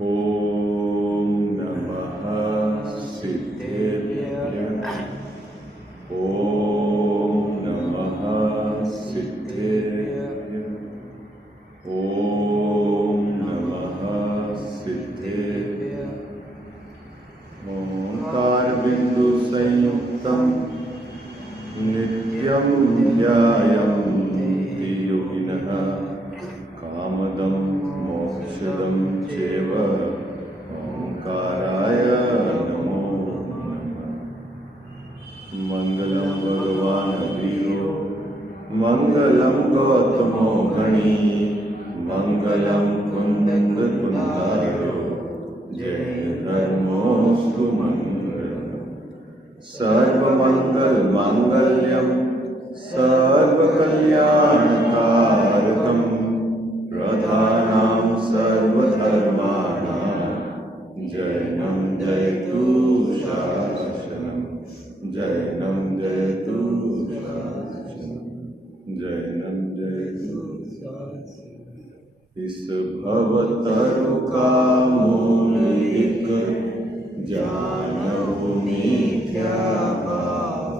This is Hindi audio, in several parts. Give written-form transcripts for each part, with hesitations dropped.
ओम नमः सिद्धेभ्यः। ओम नमः सिद्धेभ्यः। ओम नमः सिद्धेभ्यः। ओंकार बिंदु संयुक्तम नित्यं ध्यायन्ति योगिनः कामदं मोक्षदं चैव। ओंकाराय नमो नमः। मंगलम भगवान वीरो मंगलम गौतमो गणी मंगलम कुंदक कुंडारो जय धर्मोस्तु मंगलम्। सर्वमंगल मांगल्यम सर्वकल्याणकारकम प्रधानां सर्वधर्माणां जैनं जयतु शासनम्। जैनं जयतु शासनम्। जैनं जयतु शासनम्। इस भवतरु का मूल एक जानहु मिथ्या भाव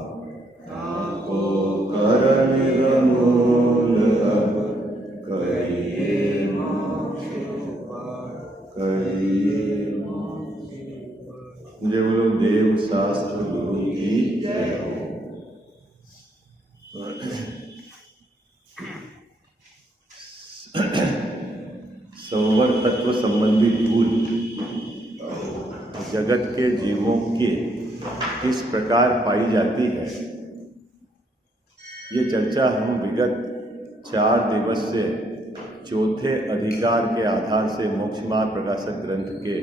ताको कर निर्मूल अब कहिए मोक्ष उपाय। कहिए मोक्ष उपाय। जय बोलो देव शास्त्र गुरु की जय हो। संवर तत्व संबंधी भूल जगत के जीवों के किस प्रकार पाई जाती है, ये चर्चा हम विगत 4 दिवस से चौथे अधिकार के आधार से मोक्ष मार्ग प्रकाशक ग्रंथ के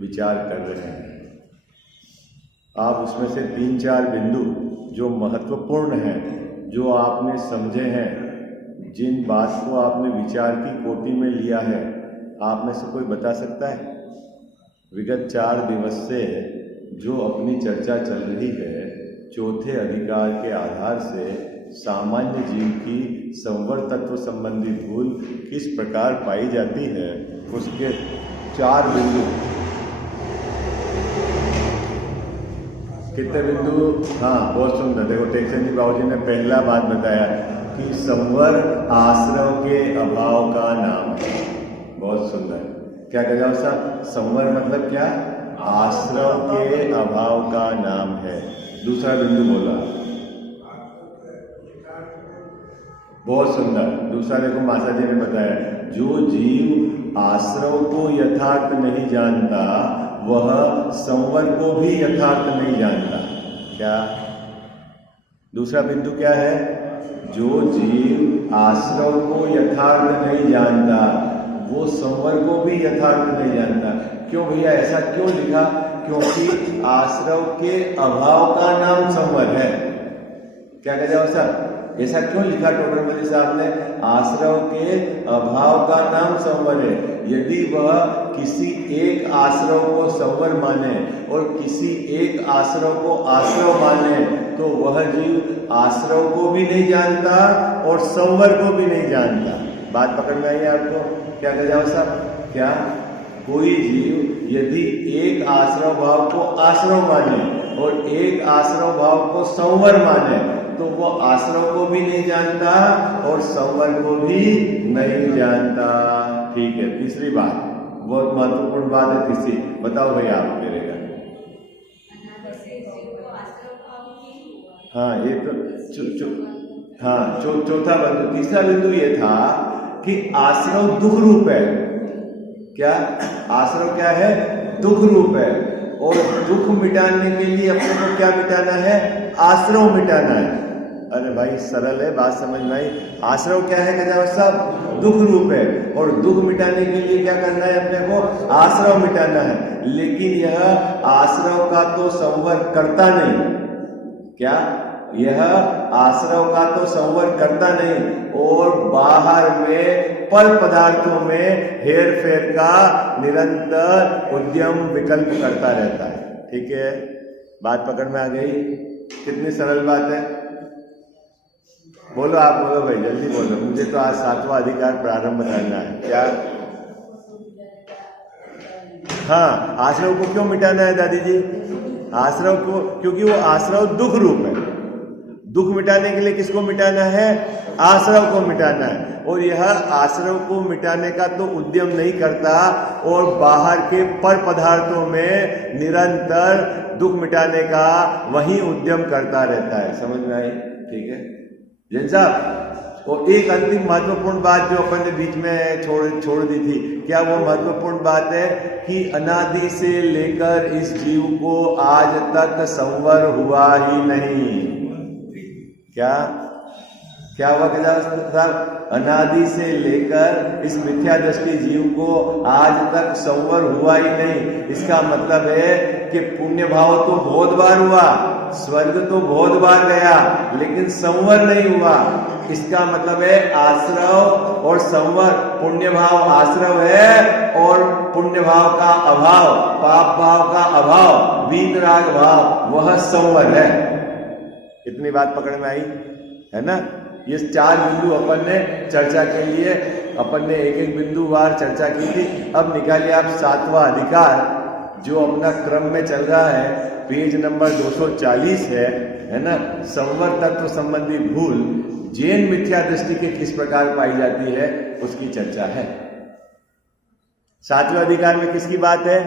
विचार कर रहे हैं। आप उसमें से 3-4 बिंदु जो महत्वपूर्ण हैं, जो आपने समझे हैं, जिन बात को आपने विचार की कोटि में लिया है, आप में से कोई बता सकता है? विगत 4 दिवस से जो अपनी चर्चा चल रही है, चौथे अधिकार के आधार से सामान्य जीव की संवर तत्व संबंधी भूल किस प्रकार पाई जाती है, उसके 4 बिंदु। कितने बिंदु? हाँ, बहुत सुंदर। देखो, टेक्चंद जी बाबू जी ने पहला बात बताया कि संवर आश्रव के अभाव का नाम है। बहुत सुंदर। क्या कह जाओ साहब? संवर मतलब क्या? आश्रव के अभाव का नाम है। दूसरा बिंदु बोला, बहुत सुंदर। दूसरा देखो, मासा जी ने बताया, जो जीव आश्रव को यथार्थ नहीं जानता वह संवर को भी यथार्थ नहीं जानता। क्या? दूसरा बिंदु क्या है? जो जीव आश्रव को यथार्थ नहीं जानता वो संवर को भी यथार्थ नहीं जानता। क्यों भैया, ऐसा क्यों लिखा? क्योंकि आश्रव के अभाव का नाम संवर है। क्या कह जाओ सर? ऐसा क्यों लिखा टोडरमल साहब ने? आश्रव के अभाव का नाम संवर है। यदि वह किसी एक आश्रव को संवर माने और किसी एक आश्रव को आश्रव माने तो वह जीव आश्रव को भी नहीं जानता और संवर को भी नहीं जानता। बात पकड़ में आई आपको? क्या कह जाओ साहब? क्या कोई जीव यदि एक आश्रव भाव को आश्रव माने और एक आश्रव भाव को संवर माने तो वो आश्रव को भी नहीं जानता और संवर को भी नहीं जानता। ठीक है। तीसरी बात, बहुत महत्वपूर्ण बात है तीसरी। बताओ भैया, आप मेरे का। हाँ, ये तो चौथा बिंदु। तीसरा बिंदु ये था कि आश्रव दुख रूप है। क्या? आश्रव क्या है? दुख रूप है। और दुख मिटाने के लिए अपने को क्या मिटाना है? आश्रव मिटाना है। अरे भाई, सरल है, बात समझ में आई। आश्रव क्या है कहते सब? दुख रूप है। और दुख मिटाने के लिए क्या करना है? अपने को आश्रव मिटाना है। लेकिन यह आश्रव का तो संवर करता नहीं। क्या? यह आश्रव का तो संवर करता नहीं और बाहर में पर पदार्थों में हेर फेर का निरंतर उद्यम विकल्प करता रहता है। ठीक है, बात पकड़ में आ गई? कितनी सरल बात है। बोलो, आप बोलो भाई, जल्दी बोलो, मुझे तो आज 7वां अधिकार प्रारंभ करना है। क्या? हाँ, आश्रव को क्यों मिटाना है दादी जी? आश्रव को, क्योंकि वो आश्रव दुख रूप है। दुख मिटाने के लिए किसको मिटाना है? आश्रव को मिटाना है। और यह आश्रव को मिटाने का तो उद्यम नहीं करता और बाहर के पर पदार्थों में निरंतर दुख मिटाने का वही उद्यम करता रहता है। समझ में आई? ठीक है जैन साहब। और एक अंतिम महत्वपूर्ण बात जो अपन ने बीच में छोड़ दी थी, क्या वो महत्वपूर्ण बात है कि अनादि से लेकर इस जीव को आज तक संवर हुआ ही नहीं। क्या हुआ साहब? अनादि से लेकर इस मिथ्या दृष्टि जीव को आज तक संवर हुआ ही नहीं। इसका मतलब है कि पुण्य भाव तो बहुत बार हुआ, स्वर्ग तो बहुत बार गया, लेकिन संवर नहीं हुआ। इसका मतलब है आश्रव और संवर, पुण्य भाव आश्रव है और पुण्य भाव का अभाव, पाप भाव का अभाव, वीत राग भाव, वह संवर है। इतनी बात पकड़ में आई है ना? ये 4 बिंदु अपन ने चर्चा के लिए, अपन ने एक एक बिंदु वार चर्चा की थी। अब निकालिए आप 7वां अधिकार जो अपना क्रम में चल रहा है, पेज नंबर 240 है ना? संवर तत्व संबंधी भूल जैन मिथ्या दृष्टि के किस प्रकार पाई जाती है उसकी चर्चा है। 7वें अधिकार में किसकी बात है?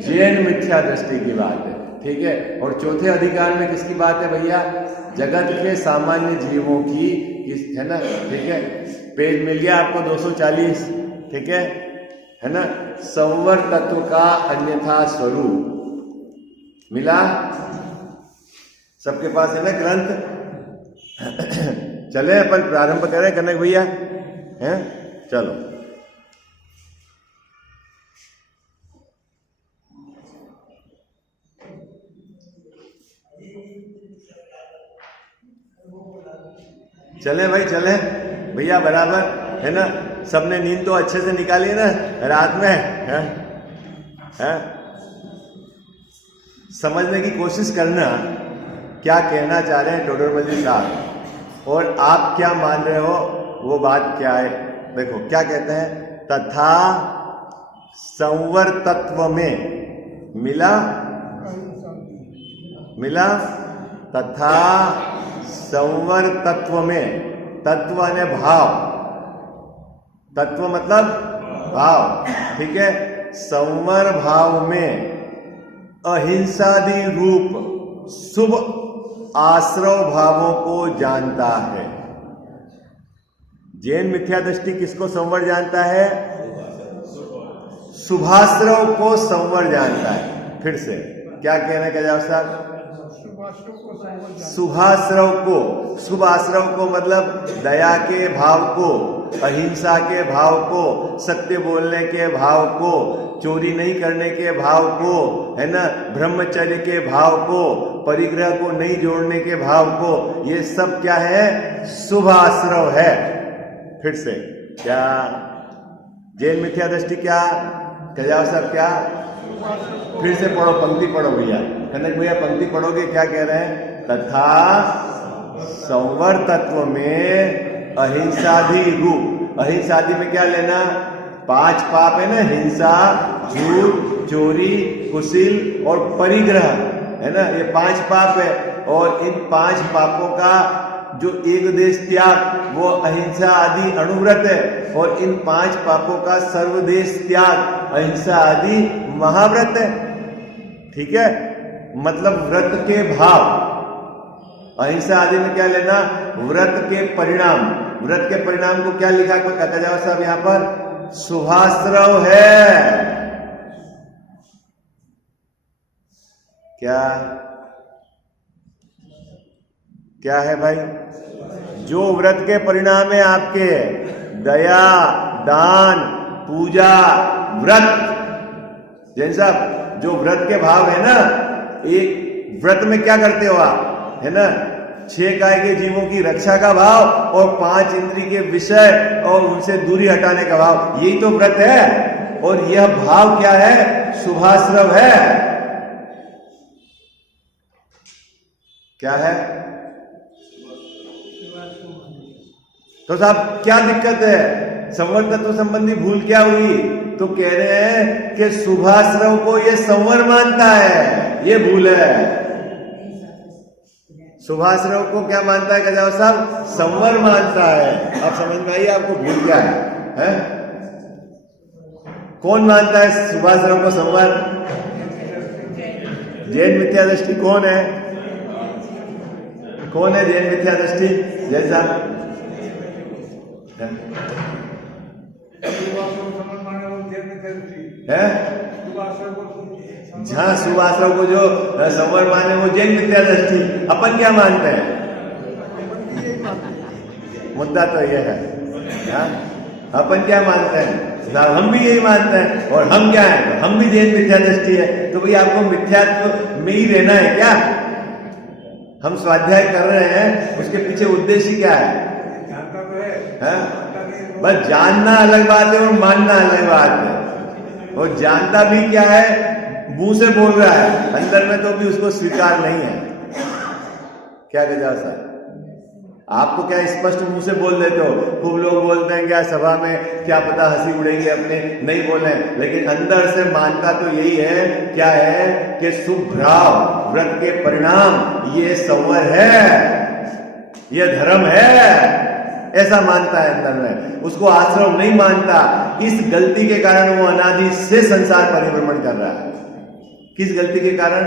जैन मिथ्या दृष्टि की बात है। ठीक है। और चौथे अधिकार में किसकी बात है भैया? जगत के सामान्य जीवों की, है ना? ठीक है, पेज मिल गया आपको 240। ठीक है ना? संवर तत्व का अन्यथा स्वरूप मिला? सबके पास है ना ग्रंथ? चले अपन प्रारंभ करें कनक भैया, हैं? चलो चले भाई, चले भैया, बराबर है ना? सबने नींद तो अच्छे से निकाली ना रात में, है? समझने की कोशिश करना क्या कहना चाह रहे हैं टोडरमल साहब, और आप क्या मान रहे हो वो बात क्या है। देखो क्या कहते हैं, तथा संवर तत्व में मिला तथा संवर तत्व में, तत्व ने भाव, तत्व मतलब भाव, ठीक है? संवर भाव में अहिंसादि रूप शुभ आश्रव भावों को जानता है। जैन मिथ्या दृष्टि किसको संवर जानता है? शुभाश्रव को संवर जानता है। फिर से क्या कहना कह जाओ साहब? शुभाश्रव को, शुभ आश्रव को मतलब दया के भाव को, अहिंसा के भाव को, सत्य बोलने के भाव को, चोरी नहीं करने के भाव को, है ना, ब्रह्मचर्य के भाव को, परिग्रह को नहीं जोड़ने के भाव को, ये सब क्या है? शुभ आश्रव है। फिर से क्या जैन मिथ्या दृष्टि क्या कह जाओ साहब? क्या? फिर से पढ़ो, पंक्ति पढ़ो भैया, कनक भैया पंक्ति पढ़ोगे? क्या कह रहे हैं? तथा संवर तत्व में अहिंसादि रूप, अहिंसादि में क्या लेना? 5 पाप है ना, हिंसा, झूठ, चोरी, कुशील और परिग्रह, है ना? ये 5 पाप है। और इन 5 पापों का जो एक देश त्याग वो अहिंसा आदि अणुव्रत है, और इन 5 पापों का सर्वदेश त्याग अहिंसा आदि महाव्रत है। ठीक है, मतलब व्रत के भाव, अहिंसा आदि में क्या लेना? व्रत के परिणाम, व्रत के परिणाम को क्या लिखा कहता जाओ साहब यहां पर? शुभाश्रव है। क्या है भाई? जो व्रत के परिणाम है आपके, दया, दान, पूजा, व्रत। जैन साहब जो व्रत के भाव है ना, एक व्रत में क्या करते हो आप, है ना? 6 काय के जीवों की रक्षा का भाव और 5 इंद्रिय के विषय और उनसे दूरी हटाने का भाव, यही तो व्रत है। और यह भाव क्या है? शुभाश्रव है। क्या है? तो साहब क्या दिक्कत है, संवर तत्व संबंधी भूल क्या हुई? तो कह रहे हैं कि शुभाश्रव को ये संवर मानता है, ये भूल है। शुभाश्रव को क्या मानता है गजाव साहब? संवर मानता है। अब समझ में आइए आपको भूल क्या है? कौन मानता है शुभाश्रव को संवर? जैन मिथ्या दृष्टि कौन है? कौन है जैन मिथ्या दृष्टि? जैसा है जहां शुभाश्रव को जो संवर माने वो जैन मिथ्या दृष्टि। अपन क्या मानते हैं? मुद्दा तो ये है, अपन क्या मानते हैं? हम भी यही मानते हैं। और हम क्या है? तो हम भी जैन मिथ्या दृष्टि है। तो भाई आपको मिथ्यात्व में ही रहना है क्या? हम स्वाध्याय कर रहे हैं, उसके पीछे उद्देश्य क्या है? जानना तो है, बस जानना अलग बात है और मानना अलग बात है। और जानता भी क्या है? मुंह से बोल रहा है, अंदर में तो भी उसको स्वीकार नहीं है। क्या गजा साहब, आपको क्या स्पष्ट मुंह से बोल देते हो? खूब लोग बोलते हैं क्या सभा में, क्या पता हंसी उड़ेगी अपने, नहीं बोले, लेकिन अंदर से मानता तो यही है। क्या है कि शुभ्राव व्रत के परिणाम ये संवर है, ये धर्म है, ऐसा मानता है अंदर में। उसको आश्रव नहीं मानता। इस गलती के कारण वो अनादि से संसार परिभ्रमण कर रहा है। किस गलती के कारण?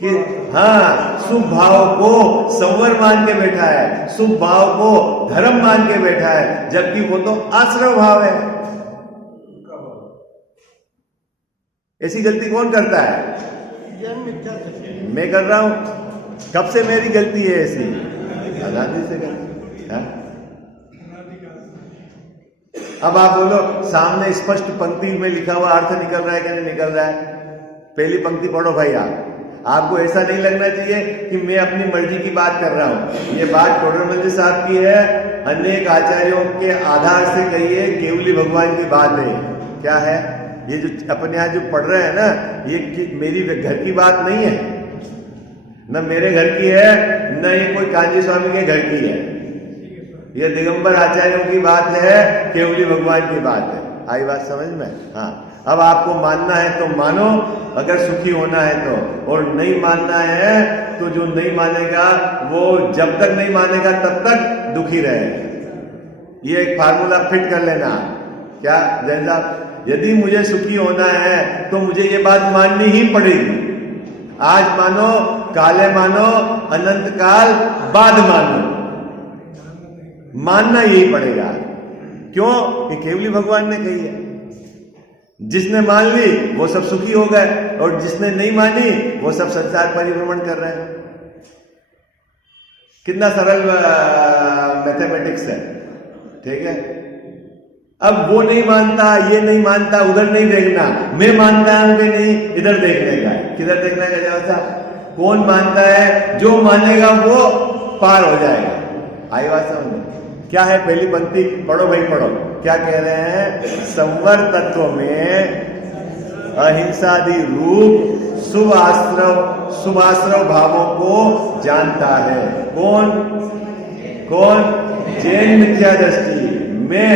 कि हाँ, शुभ भाव को संवर मान के बैठा है, शुभ भाव को धर्म मान के बैठा है, जबकि वो तो आश्रव भाव है। ऐसी गलती कौन करता है? मैं कर रहा हूं। कब से मेरी गलती है ऐसी? आजादी से गलती। अब आप बोलो, सामने स्पष्ट पंक्ति में लिखा हुआ अर्थ निकल रहा है कि नहीं निकल रहा है? पहली पंक्ति पढ़ो भाई आप। आपको ऐसा नहीं लगना चाहिए कि मैं अपनी मर्जी की बात कर रहा हूं। ये बात टोडरमल साहब की है, अनेक आचार्यों के आधार से कही है, केवली भगवान की बात है। क्या है ये जो अपने यहाँ जो पढ़ रहे हैं ना, ये मेरी घर की बात नहीं है, न मेरे घर की है, न ये कोई कांजी स्वामी के घर की है। ये दिगंबर आचार्यों की बात है, केवली भगवान की बात है। आई बात समझ में? हाँ, अब आपको मानना है तो मानो, अगर सुखी होना है तो, और नहीं मानना है तो जो नहीं मानेगा वो जब तक नहीं मानेगा तब तक दुखी रहेगा। ये एक फार्मूला फिट कर लेना। क्या जैन साहब, यदि मुझे सुखी होना है तो मुझे ये बात माननी ही पड़ेगी। आज मानो, काले मानो, अनंत काल बाद मानो, मानना यही पड़ेगा। क्यों? कि केवली भगवान ने कही है। जिसने मान ली वो सब सुखी हो गए, और जिसने नहीं मानी वो सब संसार परिभ्रमण कर रहे हैं। कितना सरल मैथमेटिक्स है, ठीक है? अब वो नहीं मानता, ये नहीं मानता, उधर नहीं देखना, मैं मानता हूं कि नहीं, इधर देखने का है। किधर देखना है जैसा? कौन मानता है? जो मानेगा वो पार हो जाएगा। आई बात समझ में? क्या है पहली पंक्ति? पढ़ो भाई पढ़ो। क्या कह रहे हैं? संवर तत्व में अहिंसादि रूप शुभाश्रव भावों को जानता है। कौन? कौन? जैन मिथ्या दृष्टि में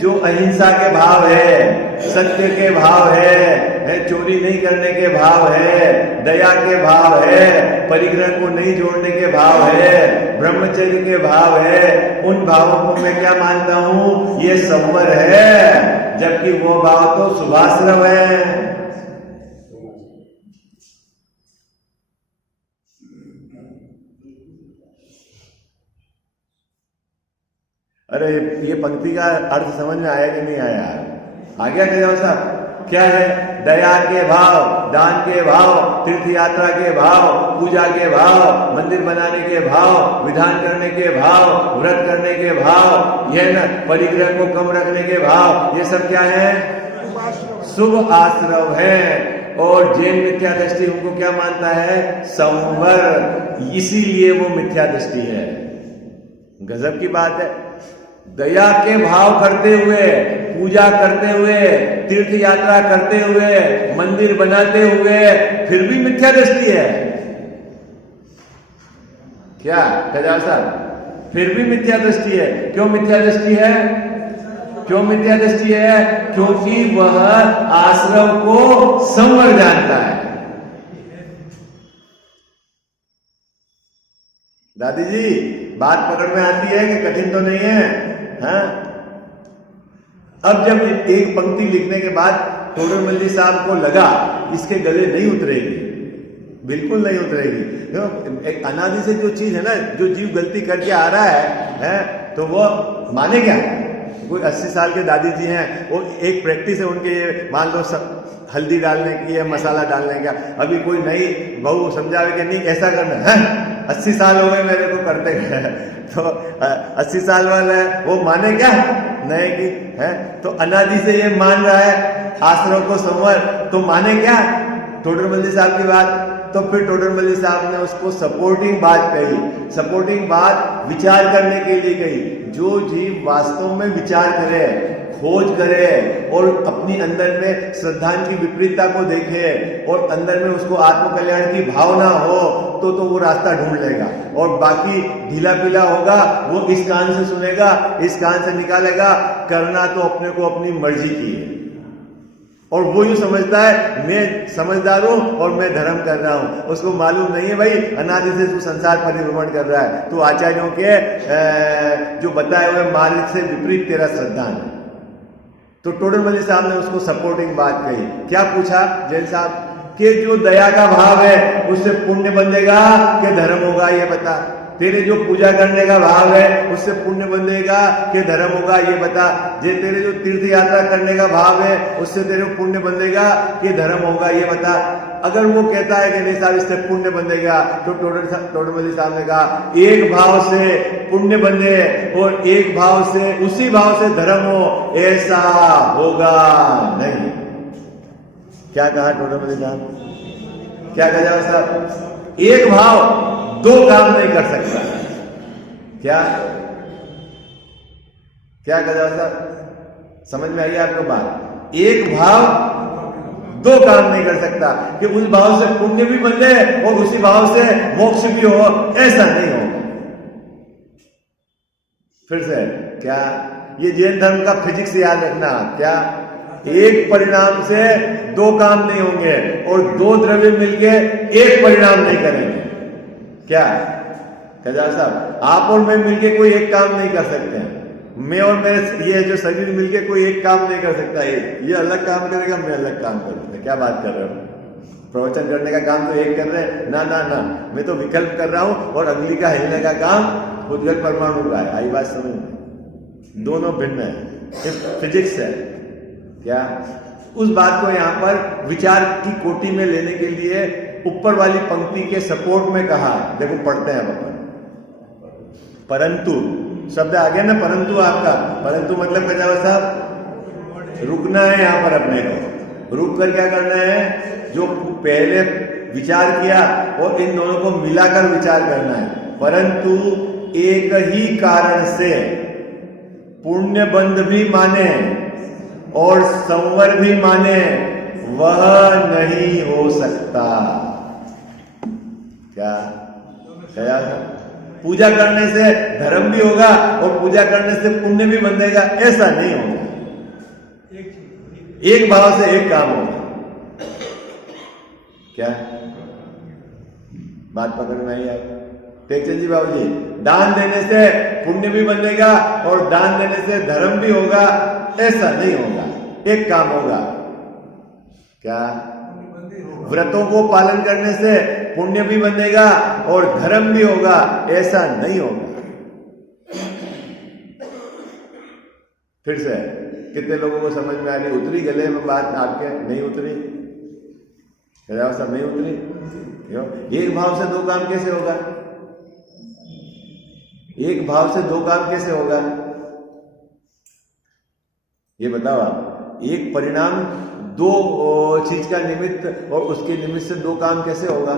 जो अहिंसा के भाव है, सत्य के भाव है, चोरी नहीं करने के भाव है, दया के भाव है, परिग्रह को नहीं जोड़ने के भाव है, ब्रह्मचर्य के भाव है, उन भावों को मैं क्या मानता हूं? ये संवर है, जबकि वो भाव तो शुभाश्रव है। अरे ये पंक्ति का अर्थ समझ में आया कि नहीं आया? आ गया क्या साहब? क्या है? दया के भाव, दान के भाव, तीर्थ यात्रा के भाव, पूजा के भाव, मंदिर बनाने के भाव, विधान करने के भाव, व्रत करने के भाव, यह न परिग्रह को कम रखने के भाव, ये सब क्या है? शुभ आश्रव है। और जैन मिथ्या दृष्टि उनको क्या मानता है? संवर। इसीलिए वो मिथ्या दृष्टि है। गजब की बात है। दया के भाव करते हुए, पूजा करते हुए, तीर्थ यात्रा करते हुए, मंदिर बनाते हुए, फिर भी मिथ्या दृष्टि है। क्या गजा साहब? फिर भी मिथ्या दृष्टि है। क्यों मिथ्या दृष्टि है? क्यों मिथ्या दृष्टि है? क्योंकि वह आश्रव को संवर जानता है। दादी जी बात पकड़ में आती है कि कठिन तो नहीं है? हाँ? अब जब एक पंक्ति लिखने के बाद टोडरमल जी साहब को लगा इसके गले नहीं उतरेगी, बिल्कुल नहीं उतरेगी। तो एक अनादि से जो चीज है ना, जो जीव गलती करके आ रहा है तो वो माने क्या? कोई 80 साल के दादी जी हैं, वो एक प्रैक्टिस है उनके, ये मान लो हल्दी डालने की है, मसाला डालने का। अभी कोई नई बहू समझावे कि नहीं ऐसा करना है, 80 साल हो गए मेरे को करते गए, तो 80 साल वाला है वो माने क्या? नहीं कि है। तो अनादि से ये मान रहा है आश्रम को संवर, तो माने क्या टोडरमल जी साहब की बात? तो फिर टोडरमल जी साहब ने उसको सपोर्टिंग बात कही, सपोर्टिंग बात विचार करने के लिए कही। जो जीव वास्तव में विचार करे, खोज करे और अपनी अंदर में श्रद्धा की विपरीतता को देखे और अंदर में उसको आत्म कल्याण की भावना हो, तो वो रास्ता ढूंढ लेगा। और बाकी ढीला पीला होगा वो इस कान से सुनेगा, इस कान से निकालेगा। करना तो अपने को अपनी मर्जी की है, और वो यूं समझता है मैं समझदार हूं और मैं धर्म कर रहा हूं। उसको मालूम नहीं है भाई अनादि से तू संसार परिभ्रमण कर रहा है, तू आचार्यों के जो बताए हुए मार्ग से विपरीत तेरा श्रद्धा है। तो टोडरमल जी साहब ने उसको सपोर्टिंग बात कही। क्या पूछा जैन साहब कि जो दया का भाव है उससे पुण्य बंधेगा कि धर्म होगा, ये बता। तेरे जो पूजा करने का भाव है उससे पुण्य बंधेगा कि धर्म होगा, ये बता। जे तेरे जो तीर्थ यात्रा करने का भाव है उससे तेरे पुण्य बंधेगा कि धर्म होगा, ये बता। अगर वो कहता है कि नहीं साहब इससे पुण्य बंधेगा, तो टोडरमल जी साहब ने कहा एक भाव से पुण्य बंधे और एक भाव से, उसी भाव से धर्म हो, ऐसा होगा नहीं। क्या कहा टोडरमल जी साहब? क्या कहा साहब? एक भाव दो काम नहीं कर सकता। क्या क्या कहा साहब? समझ में आई आपको बात? एक भाव दो काम नहीं कर सकता कि उस भाव से पुण्य भी बंधे और उसी भाव से मोक्ष भी हो, ऐसा नहीं होगा। फिर से क्या? ये जैन धर्म का फिजिक्स याद रखना। क्या? एक परिणाम से दो काम नहीं होंगे और दो द्रव्य मिलके एक परिणाम नहीं करेंगे। क्या कजाल साहब? आप और मैं मिलके कोई एक काम नहीं कर सकते हैं। मैं और मेरे ये जो शरीर मिलके कोई एक काम नहीं कर सकता। ये अलग काम करेगा, मैं अलग काम करूंगा। क्या बात कर रहे हो? प्रवचन करने का काम तो एक कर रहे हैं ना ना ना, मैं तो विकल्प कर रहा हूं और अगली का हिलने का काम उद्गत परमाणु का है। आई बात समझ में? दोनों भिन्न है, फिजिक्स है। क्या? उस बात को यहां पर विचार की कोटि में लेने के लिए ऊपर वाली पंक्ति के सपोर्ट में कहा। देखो पढ़ते हैं अपन। परंतु शब्द आ गया ना, परंतु आपका। परंतु मतलब क्या जाओ साहब? रुकना है यहां पर अपने को। रुक कर क्या करना है? जो पहले विचार किया और इन दोनों को मिलाकर विचार करना है। परंतु एक ही कारण से पुण्य बंध भी माने और संवर भी माने, वह नहीं हो सकता। क्या? पूजा करने से धर्म भी होगा और पूजा करने से पुण्य भी बंधेगा, ऐसा नहीं होगा। एक भाव से एक काम होगा। क्या बात पकड़ में आई? टेकचंद जी बाबू जी, दान देने से पुण्य भी बंधेगा और दान देने से धर्म भी होगा, ऐसा नहीं होगा। एक काम होगा। क्या? व्रतों को पालन करने से पुण्य भी बनेगा और धर्म भी होगा, ऐसा नहीं होगा। फिर से कितने लोगों को समझ में आ रही? उतरी गले में बात आपके? नहीं उतरी? सब नहीं उतरी? एक भाव से दो काम कैसे होगा? एक भाव से दो काम कैसे होगा? ये बताओ आप। एक परिणाम दो चीज का निमित्त और उसके निमित्त से दो काम कैसे होगा?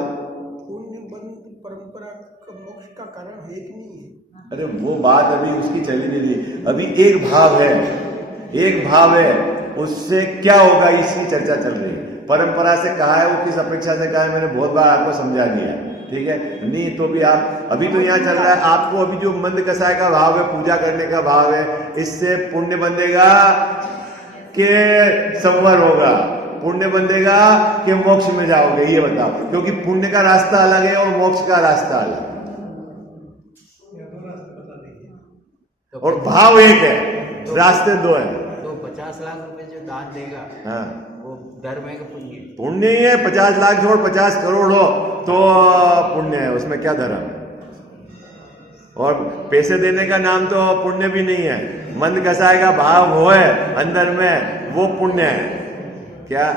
परंपरा का मोक्ष का कारण है कि नहीं है? अरे वो बात अभी उसकी चली नहीं रही। अभी एक भाव है, एक भाव है, उससे क्या होगा इसकी चर्चा चल रही है। परंपरा से कहा है वो किस अपेक्षा से कहा है, मैंने बहुत बार आपको समझा दिया ठीक है, नहीं तो भी आप अभी तो यहाँ चल रहा है, आपको अभी जो मंद कसाय का भाव है, पूजा करने का भाव है, इससे पुण्य बंधेगा कि संवर होगा, पुण्य बंधेगा कि मोक्ष में जाओगे, ये बताओ, क्योंकि पुण्य का रास्ता अलग है और मोक्ष का रास्ता अलग है, और भाव एक है, रास्ते दो है। तो 50 लाख रुपए जो दान देगा, हाँ, वो धर्म है कि पुण्य? पुण्य ही है। 50 लाख छोड़ 50 करोड़ हो तो पुण्य है, उसमें क्या धर्म है? और पैसे देने का नाम तो पुण्य भी नहीं है, मंद कसाय का भाव हो है अंदर में, वो पुण्य है। क्या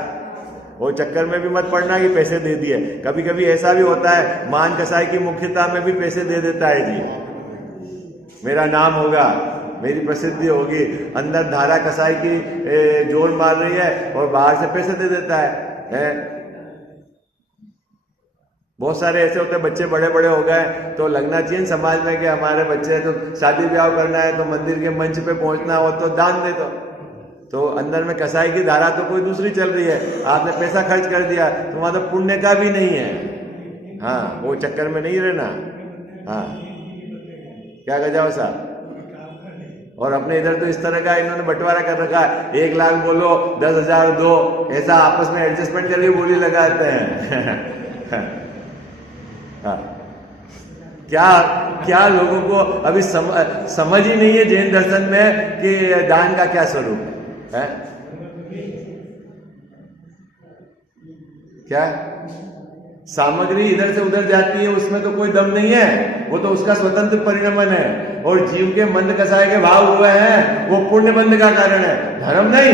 वो चक्कर में भी मत पड़ना कि पैसे दे दिए, कभी कभी ऐसा भी होता है, मान कसाई की मुख्यता में भी पैसे दे देता है जी, मेरा नाम होगा, मेरी प्रसिद्धि होगी, अंदर धारा कसाई की जोर मार रही है और बाहर से पैसे दे देता है? बहुत सारे ऐसे होते हैं, बच्चे बड़े बड़े हो गए तो लगना चाहिए समाज में कि हमारे बच्चे तो शादी ब्याह करना है तो मंदिर के मंच पे पहुंचना हो तो दान दे दो। तो अंदर में कसाई की धारा तो कोई दूसरी चल रही है, आपने पैसा खर्च कर दिया तो वहां तो पुण्य का भी नहीं है। हाँ, वो चक्कर में नहीं रहना। हाँ, क्या गजाओ साहब? और अपने इधर तो इस तरह का इन्होंने बंटवारा कर रखा है, 1 लाख बोलो 10,000 दो, ऐसा आपस में एडजस्टमेंट करके बोली लगाते हैं। हाँ, क्या लोगों को अभी समझ ही नहीं है जैन दर्शन में कि दान का क्या स्वरूप है? क्या सामग्री इधर से उधर जाती है, उसमें तो कोई दम नहीं है, वो तो उसका स्वतंत्र परिणमन है, और जीव के मंद कसाय के भाव हुए हैं वो पुण्य बंध का कारण है, धर्म नहीं।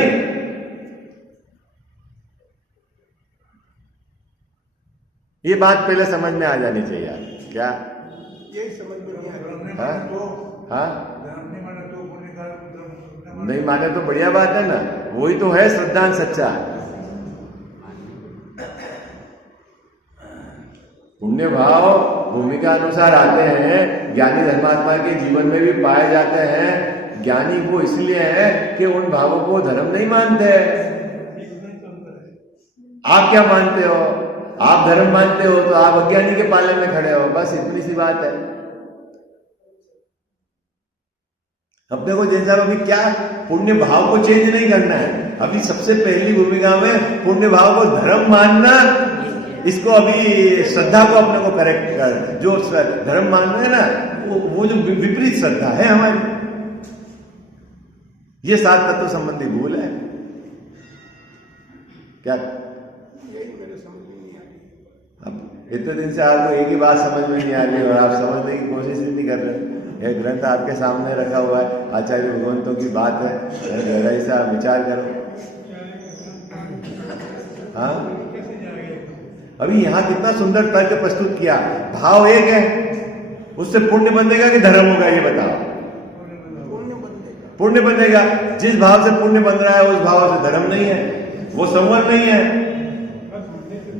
ये बात पहले समझ में आ जानी चाहिए यार। क्या यही समझ में नहीं आ रही। हाँ, नहीं माने तो बढ़िया बात है ना, वही तो है श्रद्धांत सच्चा। पुण्य भाव भूमिका अनुसार आते हैं, ज्ञानी धर्मात्मा के जीवन में भी पाए जाते हैं। ज्ञानी वो इसलिए है कि उन भावों को धर्म नहीं मानते। आप क्या मानते हो? आप धर्म मानते हो तो आप अज्ञानी के पालन में खड़े हो, बस इतनी सी बात है। अपने को जैसा अभी क्या पुण्य भाव को चेंज नहीं करना है, अभी सबसे पहली भूमिका में पुण्य भाव को धर्म मानना, इसको अभी श्रद्धा को अपने को करेक्ट कर, जो धर्म मान रहे हैं ना वो जो विपरीत श्रद्धा है हमारी, ये 7 तत्व संबंधी भूल है। क्या यही मेरे समझ में नहीं आ रही। अब इतने दिन से आपको एक ही बात समझ में नहीं आ रही और आप समझने की कोशिश ही नहीं कर रहे। यह ग्रंथ आपके सामने रखा हुआ है, आचार्य भगवंतों की बात है, गहराई से आप विचार करो। हाँ, अभी यहाँ कितना सुंदर तर्क प्रस्तुत किया, भाव एक है, उससे पुण्य बंधेगा कि धर्म होगा, ये बताओ। पुण्य बंधेगा। जिस भाव से पुण्य बन रहा है उस भाव से धर्म नहीं है, वो संवर नहीं है।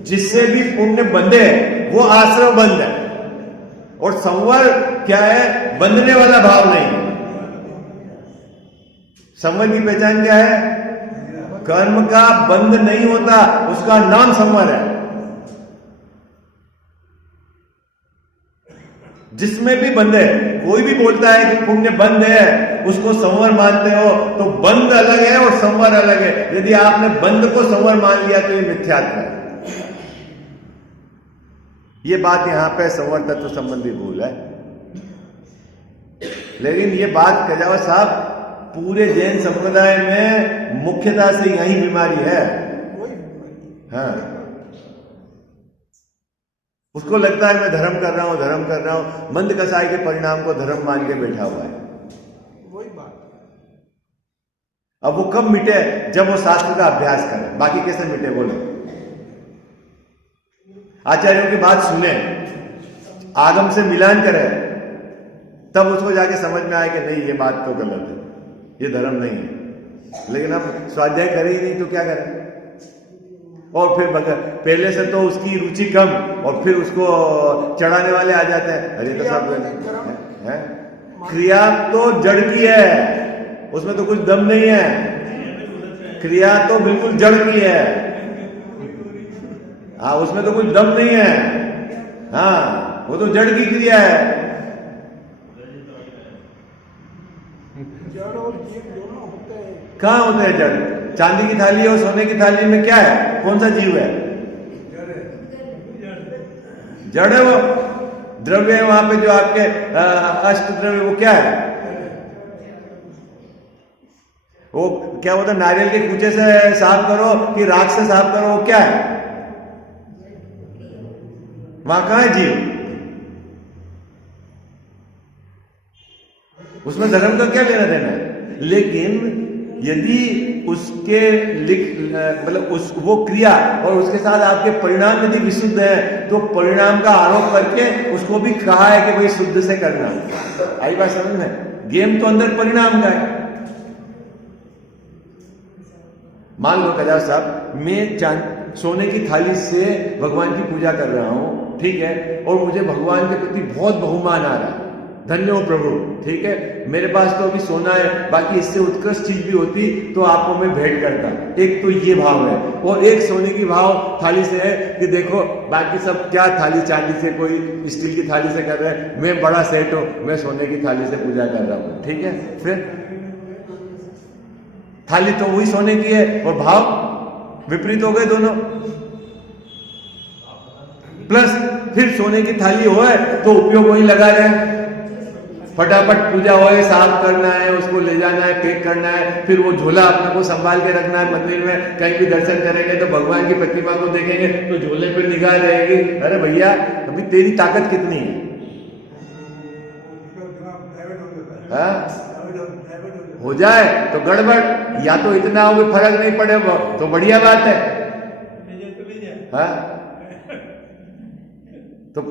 जिससे भी पुण्य बंधे वो आश्रम बंध है, और संवर क्या है? बंधने वाला भाव नहीं। संवर की पहचान क्या है? कर्म का बंध नहीं होता, उसका नाम संवर है। जिसमें भी बंधे, कोई भी बोलता है कि पुण्य बंध है, उसको संवर मानते हो, तो बंध अलग है और संवर अलग है। यदि आपने बंध को संवर मान लिया तो ये मिथ्यात्व है। ये बात यहां पे संवर तत्व संबंधी भूल है। लेकिन ये बात कजावा साहब पूरे जैन संप्रदाय में मुख्यता से यही बीमारी है। हाँ, उसको लगता है मैं धर्म कर रहा हूं, मंद कसाई के परिणाम को धर्म मान के बैठा हुआ है। वही बात। अब वो कब मिटे? जब वो शास्त्र का अभ्यास करे। बाकी कैसे मिटे बोले? आचार्यों की बात सुने, आगम से मिलान करे, तब उसको जाके समझ में आए कि नहीं ये बात तो गलत है, ये धर्म नहीं है। लेकिन अब स्वाध्याय करे ही नहीं तो क्या करें? और फिर पहले से तो उसकी रुचि कम, और फिर उसको चढ़ाने वाले आ जाते हैं, अरे तो सब है। क्रिया तो जड़ की है, उसमें तो कुछ दम नहीं है। क्रिया तो बिल्कुल जड़ की है। हाँ, उसमें तो कुछ दम नहीं है। हाँ, वो तो जड़ की क्रिया है। जड़ और जीव दोनों होते हैं। कहाँ होते हैं जड़? चांदी की थाली और सोने की थाली में क्या है? कौन सा जीव है? जड़ है वो। द्रव्य है वहां पे जो आपके अष्ट द्रव्य, वो क्या है? वो क्या होता है? नारियल के कूचे से साफ करो कि राख से साफ करो, वो क्या है? वहां कहां है जीव? उसमें धर्म का क्या लेना देना है? लेकिन यदि उसके मतलब वो क्रिया और उसके साथ आपके परिणाम यदि विशुद्ध है, तो परिणाम का आरोप करके उसको भी कहा है कि भाई शुद्ध से करना। आई बात समझ में? गेम तो अंदर परिणाम का है। मान लो कजा साहब, मैं सोने की थाली से भगवान की पूजा कर रहा हूं, ठीक है, और मुझे भगवान के प्रति बहुत बहुमान आ रहा है, धन्य हो प्रभु, ठीक है, मेरे पास तो अभी सोना है, बाकी इससे उत्कृष्ट चीज भी होती तो आपको मैं भेंट करता। एक तो ये भाव है, और एक सोने की भाव थाली से है कि देखो बाकी सब क्या थाली चांदी से, कोई स्टील की थाली से कर रहे हैं, मैं बड़ा सेठ हूं, मैं सोने की थाली से पूजा कर रहा हूं, ठीक है। फिर थाली तो वही सोने की है और भाव विपरीत हो गए दोनों। प्लस फिर सोने की थाली हो तो उपयोग वही लगा रहे, फटाफट पूजा हो, साफ करना है, उसको ले जाना है, पैक करना है, फिर वो झोला अपने को संभाल के रखना है। मंदिर में कहीं भी दर्शन करेंगे तो भगवान की प्रतिमा को देखेंगे तो झोले पे निगाह रहेगी, अरे भैया अभी तेरी ताकत कितनी है? हाँ? हो जाए तो गड़बड़, या तो इतना हो कि फर्क नहीं पड़े तो बढ़िया बात है। हाँ? तो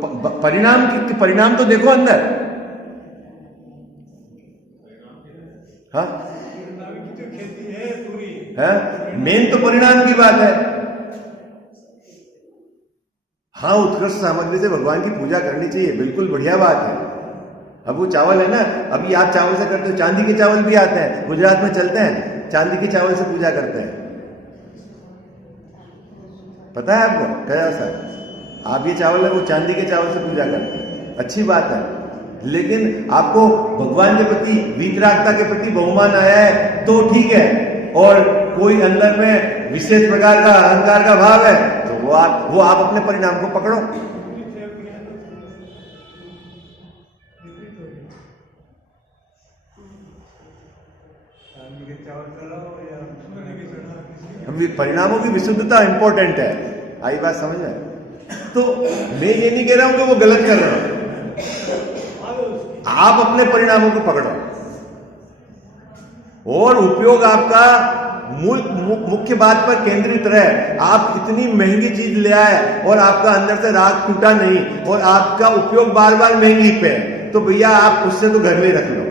परिणाम तो देखो अंदर। हाँ? मेन तो परिणाम की बात है। हाँ, उत्कृष्ट सामग्री से भगवान की पूजा करनी चाहिए, बिल्कुल बढ़िया बात है। अब वो चावल है ना, अभी आप चावल से करते हो, चांदी के चावल भी आते हैं, गुजरात में चलते हैं, चांदी के चावल से पूजा करते हैं, पता है आपको? क्या सर, आप ये चावल है वो चांदी के चावल से पूजा करते हैं, अच्छी बात है। लेकिन आपको भगवान के प्रति वीतरागता के प्रति बहुमान आया है तो ठीक है, और कोई अंदर में विशेष प्रकार का अहंकार का भाव है तो वो आप अपने परिणाम को पकड़ो। परिणामों की विशुद्धता इंपॉर्टेंट है। आई बात समझ में? तो मैं ये नहीं कह रहा हूं कि वो गलत कर रहा हूं, आप अपने परिणामों को पकड़ो और उपयोग आपका मुख्य बात पर केंद्रित रहे। आप इतनी महंगी चीज ले आए और आपका अंदर से राग टूटा नहीं और आपका उपयोग बार बार महंगी पे, तो भैया आप उससे तो घर में रख लो।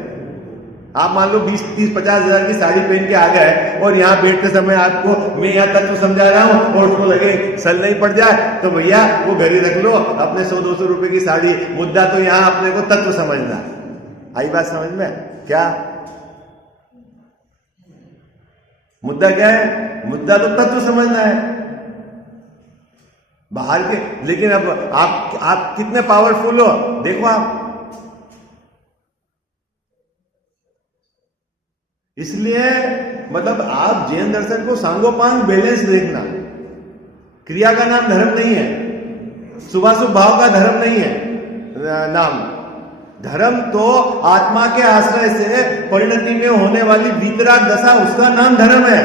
आप मान लो 20, 30, 50 हजार की साड़ी पहन के आ गए और यहाँ बैठते समय आपको मैं यहाँ तत्व समझा रहा हूँ और उसको लगे सल नहीं पड़ जाए, तो भैया वो घर ही रख लो अपने 100-200 रुपए की साड़ी। मुद्दा तो यहाँ अपने को तत्व समझना। आई बात समझ में? क्या मुद्दा क्या है? मुद्दा तो तत्व समझना है बाहर के। लेकिन अब आप कितने पावरफुल हो देखो आप। इसलिए मतलब आप जैन दर्शन को सांगोपांग बैलेंस देखना। क्रिया का नाम धर्म नहीं है, शुभाशुभ भाव का धर्म नहीं है नाम। धर्म तो आत्मा के आश्रय से परिणति में होने वाली वीतराग दशा, उसका नाम धर्म है।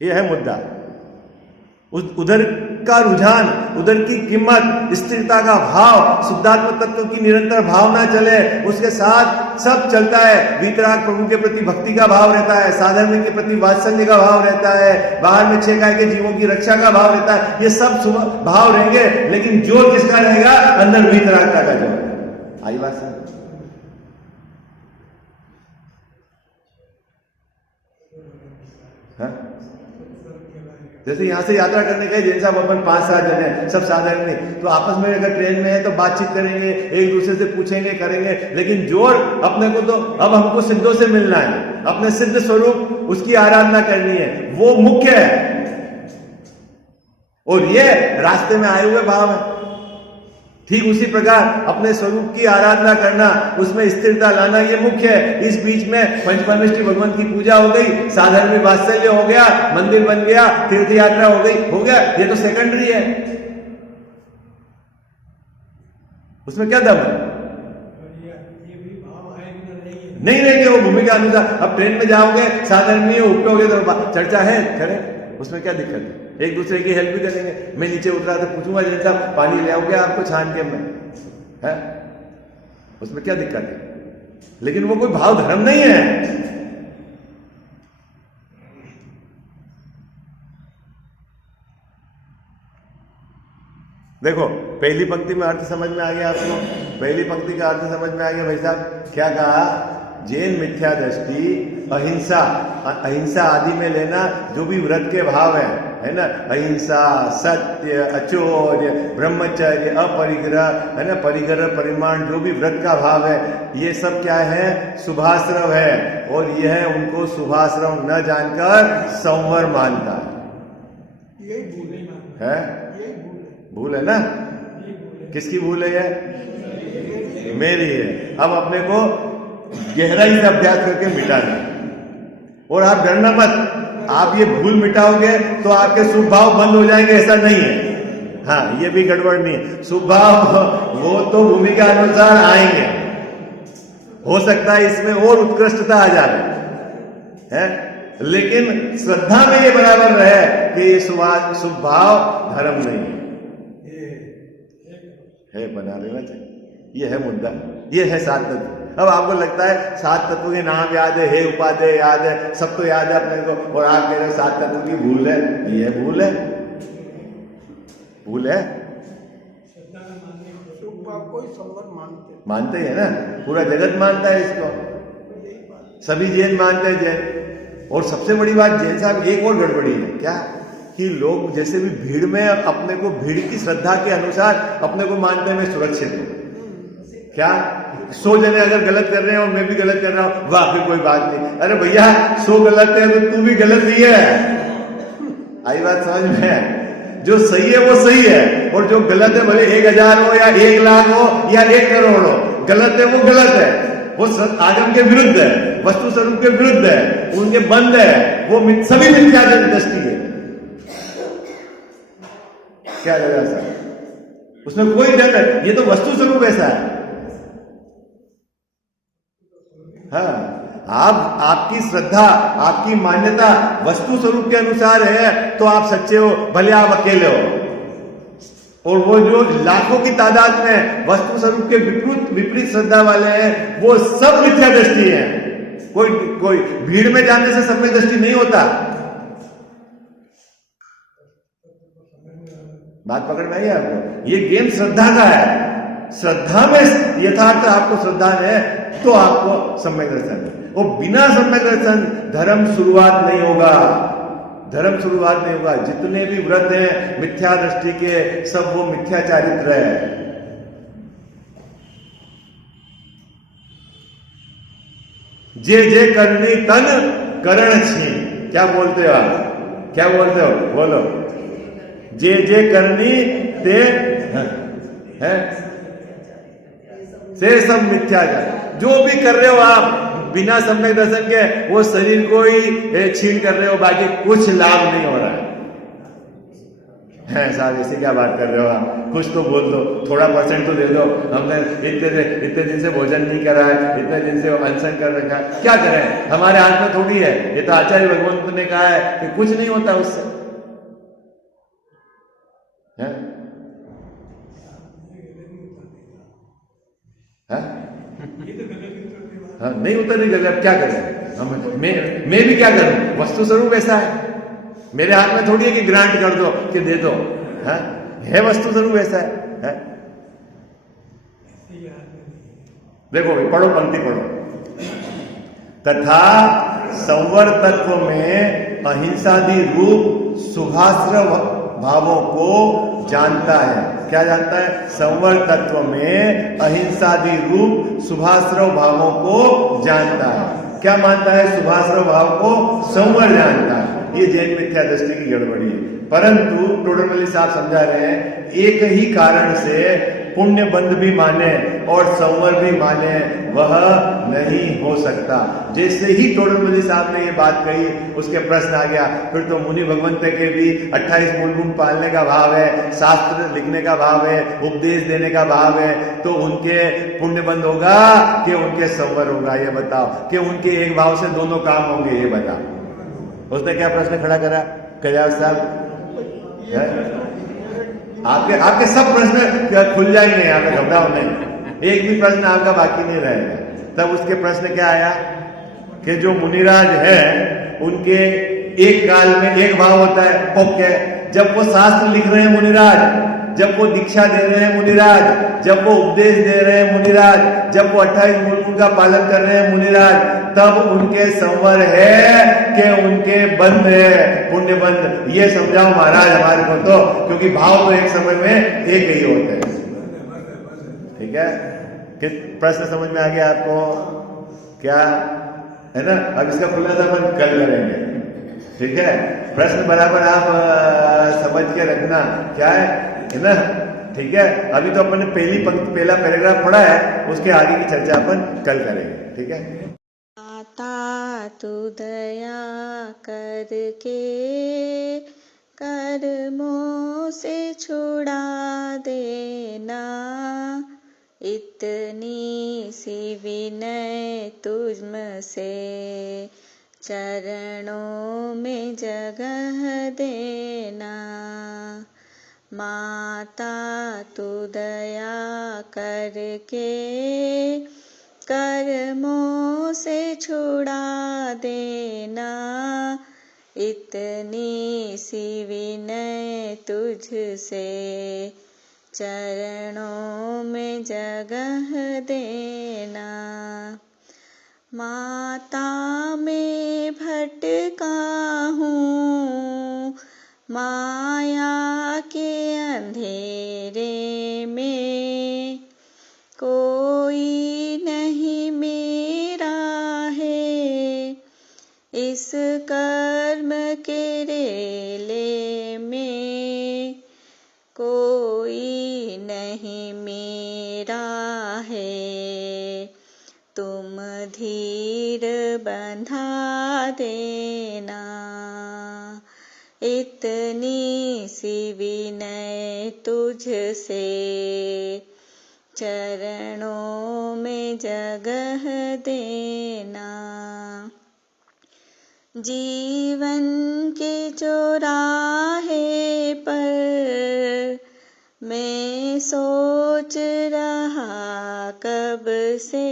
यह है मुद्दा। उधर का रुझान, उधर की कीमत, स्थिरता का भाव, शुद्धात्म तत्व की निरंतर भावना चले, उसके साथ सब चलता है। वीतराग प्रभु के प्रति भक्ति का भाव रहता है, साधर्म के प्रति वात्सल्य का भाव रहता है, बाहर में 6 गाय के जीवों की रक्षा का भाव रहता है। ये सब भाव रहेंगे, लेकिन जोर किसका रहेगा? अंदर वीतरागता का जोर। आई बात समझ? हाँ? जैसे यहां से यात्रा करने का जैसे आप अपन 5-7 जने हैं, सब साधारण नहीं, तो आपस में अगर ट्रेन में है तो बातचीत करेंगे, एक दूसरे से पूछेंगे, करेंगे, लेकिन जोर अपने को तो अब हमको सिद्धों से मिलना है, अपने सिद्ध स्वरूप उसकी आराधना करनी है, वो मुख्य है। और ये रास्ते में आए हुए भाव है। ठीक उसी प्रकार अपने स्वरूप की आराधना करना, उसमें स्थिरता लाना, ये मुख्य है। इस बीच में पंचपरमेष्ठी भगवंत की पूजा हो गई, साधर्मी वात्सल्य हो गया, मंदिर बन गया, तीर्थ यात्रा हो गई, हो गया, ये तो सेकेंडरी है। उसमें क्या दम है? ये भी भाव आएंगे नहीं नहीं रहेंगे वो भूमिका अनुसार। अब ट्रेन में जाओगे, साधर्मी उपयोगी तो चर्चा है, करें, उसमें क्या दिक्कत है? एक दूसरे की हेल्प भी करेंगे। मैं नीचे उतरा तो पूछूंगा जैन साहब पानी ले आओगे आपको छान के मैं, है उसमें क्या दिक्कत है? लेकिन वो कोई भाव धर्म नहीं है। देखो पहली पंक्ति में अर्थ समझ में आ गया आपको? पहली पंक्ति का अर्थ समझ में आ गया भाई साहब? क्या कहा? जैन मिथ्या दृष्टि, अहिंसा, अहिंसा आदि में लेना जो भी व्रत के भाव है ना, अहिंसा, सत्य, अचौर्य, ब्रह्मचर्य, अपरिग्रह, है ना, परिग्रह, परिमाण, जो भी व्रत का भाव है, ये सब क्या है? शुभाश्रव है। और यह उनको शुभाश्रव न जानकर संवर मानता है। यही भूल है, यही भूल है ना? किसकी भूल है ये? मेरी है। अब अपने को गहराई से अभ्यास करके मिटाना। और आप डरना मत, आप ये भूल मिटाओगे तो आपके शुभ भाव बंद हो जाएंगे, ऐसा नहीं है। हाँ, ये भी गड़बड़ नहीं। शुभ भाव वो तो भूमिका अनुसार आएंगे, हो सकता है इसमें और उत्कृष्टता आ जाए, है, लेकिन श्रद्धा में ये बराबर रहे कि ये शुभ भाव धर्म नहीं है, बना लेना चाहिए। ये है मुद्दा, ये है सात तत्व। अब आपको लगता है सात तत्व के नाम याद है, हे उपाध्याय याद है, सब तो याद है अपने को, और आप कह रहे हो सात तत्व की भूल है। ये भूल है, भूल है। शुभ भाव को ही संवर मानते हैं ना, पूरा जगत मानता है इसको, सभी जैन मानते हैं जैन। और सबसे बड़ी बात जैन साहब एक और गड़बड़ी है, क्या कि लोग जैसे भी भीड़ में अपने को भीड़ की श्रद्धा के अनुसार अपने को मानते हैं मैं सुरक्षित हूं। क्या 100 जने अगर गलत कर रहे हैं और मैं भी गलत कर रहा हूं, वाह फिर कोई बात नहीं। अरे भैया 100 गलत है तो तू भी गलत ही है। आई बात समझ में? जो सही है वो सही है, और जो गलत है भले 1000 हो या 1 लाख हो या 1 करोड़ हो, गलत है वो गलत है, वो आगम के विरुद्ध है, वस्तु स्वरूप के विरुद्ध है, उनके बंद है, वो सभी मिथ्या दृष्टि है। क्या लगा सर? उसमें कोई डर है, ये तो वस्तु स्वरूप ऐसा है। हाँ, आपकी श्रद्धा, आपकी मान्यता वस्तु स्वरूप के अनुसार है तो आप सच्चे हो, भले आप अकेले हो। और वो जो लाखों की तादाद में वस्तु स्वरूप के विपरीत श्रद्धा वाले हैं, वो सब मिथ्या दृष्टि है। कोई भीड़ में जाने से सम्यक दृष्टि नहीं होता। बात पकड़ में आई आपको? ये गेम श्रद्धा का है। श्रद्धा में यथार्थ आपको श्रद्धा है तो आपको सम्यक दर्शन है, और बिना सम्यक दर्शन धर्म शुरुआत नहीं होगा। धर्म शुरुआत नहीं होगा। जितने भी व्रत हैं मिथ्या दृष्टि के, सब वो मिथ्या चारित्र है। जे जे करनी तन करण छीन। क्या बोलते हो आप? क्या बोलते हो? बोलो। जे जे करनी ते है से सब मिथ्याचार। जो भी कर रहे हो आप बिना सम्यक दर्शन के, वो शरीर को ही छीन कर रहे हो, बाकी कुछ लाभ नहीं हो रहा है। साहब ऐसे क्या बात कर रहे हो आप? कुछ तो बोल दो, थोड़ा % तो दे दो। हमने इतने दिन से भोजन नहीं करा है, इतने दिन से अनशन कर रखा है, क्या करें? हमारे हाथ में थोड़ी है। ये तो आचार्य भगवंत ने कहा है कि कुछ नहीं होता उससे। हाँ, नहीं उतर नहीं गले, अब क्या करें? मैं भी क्या करूं? वस्तु स्वरूप ऐसा है, मेरे हाथ में थोड़ी है कि ग्रांट कर दो कि दे दो। है वस्तु स्वरूप ऐसा है। देखो पढ़ो, पंक्ति पढ़ो। तथा संवर तत्व में अहिंसादि रूप शुभाश्रव भावों को जानता है। क्या जानता है? संवर तत्व में अहिंसादि रूप शुभाश्रव भावों को जानता है। क्या मानता है? शुभाश्रव भाव को संवर जानता है। ये जैन मिथ्या दृष्टि की गड़बड़ी है। परंतु टोडरमल्ली साहब समझा रहे हैं, एक ही कारण से पुण्य बंध भी माने और संवर भी माने, वह नहीं हो सकता। जैसे ही टोडरमल साहब ने ये बात कही, उसके प्रश्न आ गया, फिर तो मुनि भगवंत के भी 28 मूल गुण पालने का भाव है, शास्त्र लिखने का भाव है, उपदेश देने का भाव है, तो उनके पुण्य बंध होगा कि उनके संवर होगा? ये बताओ, कि उनके एक भाव से दोनों काम होंगे? ये बताओ। उसने क्या प्रश्न खड़ा करा कल्याण साहब? आपके सब प्रश्न खुल जाएंगे, यहाँ पे घबराओ नहीं, एक भी प्रश्न आपका बाकी नहीं रहेगा। तब उसके प्रश्न क्या आया कि जो मुनिराज है उनके एक काल में एक भाव होता है। ओके, जब वो शास्त्र लिख रहे हैं मुनिराज, जब वो दीक्षा दे रहे हैं मुनिराज, जब वो उपदेश दे रहे हैं मुनिराज, जब वो 28 मूल गुण का पालन कर रहे हैं मुनिराज, तब उनके संवर है कि उनके बंध है, पुण्य बंध? ये समझाओ महाराज हमारे को तो, क्योंकि भाव तो एक समय में एक ही होते हैं। ठीक है, कि प्रश्न समझ में आ गया आपको? क्या है ना? अब इसका खुलासा अपन कल करेंगे। ठीक है, प्रश्न बराबर आप समझ के रखना क्या है ना? ठीक है, अभी तो अपन ने पहला पैराग्राफ पढ़ा है, उसके आगे की चर्चा अपन कल करेंगे। ठीक है। माता तू दया करके कर्मों से छुड़ा देना, इतनी सी विनय तुझसे चरणों में जगह देना। माता तू दया करके कर्मों से छुड़ा देना, इतनी सी विनय तुझसे चरणों में जगह देना। माता में भटका हूँ माया के अंधेरे में, कोई नहीं मेरा है इस कर्म के रेले में, कोई नहीं मेरा है तुम धीर बंधा देना। इतनी सी विनय तुझसे चरणों में जगह देना। जीवन के चौराहे पर मैं सोच रहा कब से,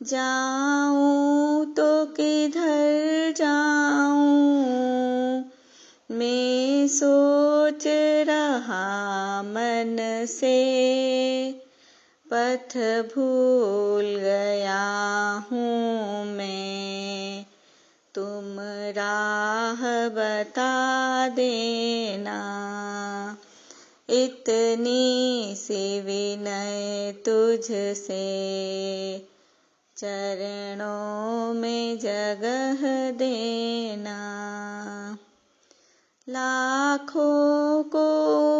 जाऊं तो किधर जाऊं, मैं सोच रहा मन से, पथ भूल गया हूँ मैं, तुम राह बता देना। इतनी सी विनय तुझसे चरणों में जगह देना। लाखों को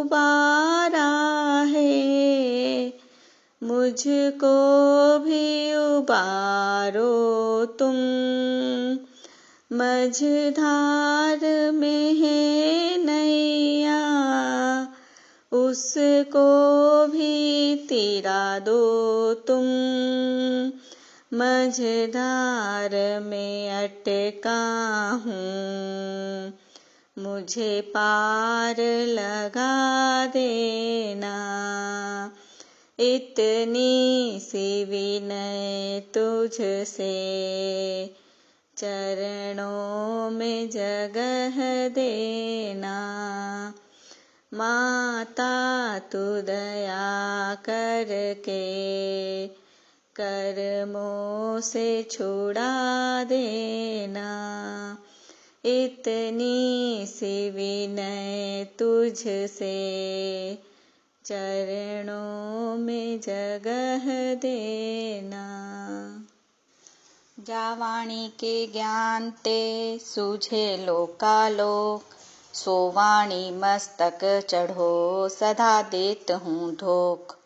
उबारा है, मुझको भी उबारो तुम, मझधार में है नैया, उसको भी तिरा दो तुम, मझधार में अटका हूँ, मुझे पार लगा देना। इतनी सी विनय तुझसे चरणों में जगह देना। माता तू दया करके कर्मों से छुड़ा देना। इतनी सी विनय तुझसे चरणों में जगह देना। जावाणी के ज्ञान ते सूझे लोकालोक, सो वाणी मस्तक चढ़ो सदा देत हूँ धोख।